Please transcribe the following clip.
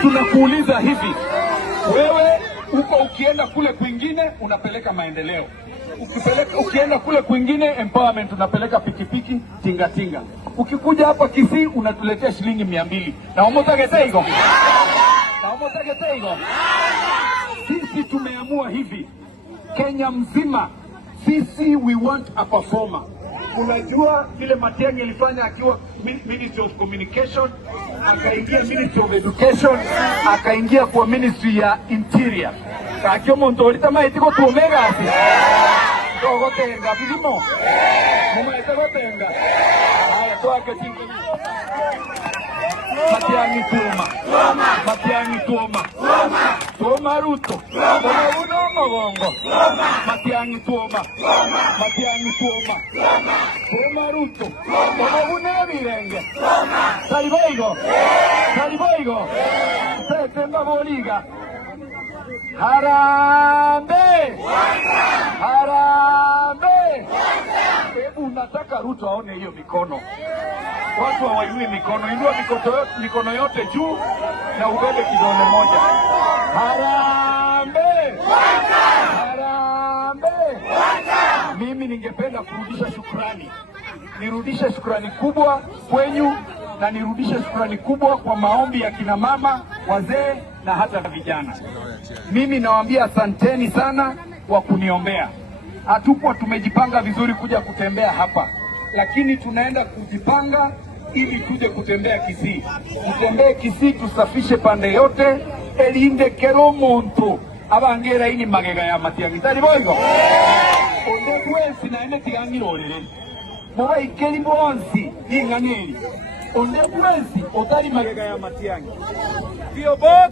tunakuuliza hivi, wewe uko ukienda kule kwingine unapeleka maendeleo, ukienda kule kwingine empowerment, unapeleka pikipiki tinga. Ukikuja hapa Kisii unatuletea shilingi 200. Na umotagete higo. Sisi tumeamua hivi, Kenya mzima, sisi we want a performer. Unajua vile Matiang'i ilifanya akiwa Ministry of Communication, akaingia Ministry of Education, akaingia kwa Ministry ya Interior. Kakyo montorita maitiko tuomega asi. Togotenga bilimo. Mumaite gotenga. Haya toake tingo. Matiang'i tuoma. Tuoma Ruto. Tuoma uno mogongo. Matiang'i tuoma. Tuoma Ruto. Tuoma uno virenge. Saliboigo. Tetenda boliga. Harambee! Hebu nataka Ruto aone hiyo mikono. Watu hawainui mikono. Inua mikono yote juu na ubebe kidole moja. Harambee! Mimi ningependa kurudisha shukrani. Nirudishe shukrani kubwa kwenyu na nirudishe shukrani kubwa kwa maombi ya kina mama, wazee na hata vijana. Mimi nawaambia asanteni sana kwa kuniombea. Hatukuwa tumejipanga vizuri kuja kutembea hapa, lakini tunaenda kujipanga ili tuje kutembea Kisii. Tutembee Kisii, tusafishe pande yote, elinde kero muntu abangera ini magega ya Matiang'i. Tari boigo. Onde kwesi na ene tigangirorere. Mwa ikeli bonsi ing'ang'eri. Onde kwesi otari magega ya Matiang'i. Vio box.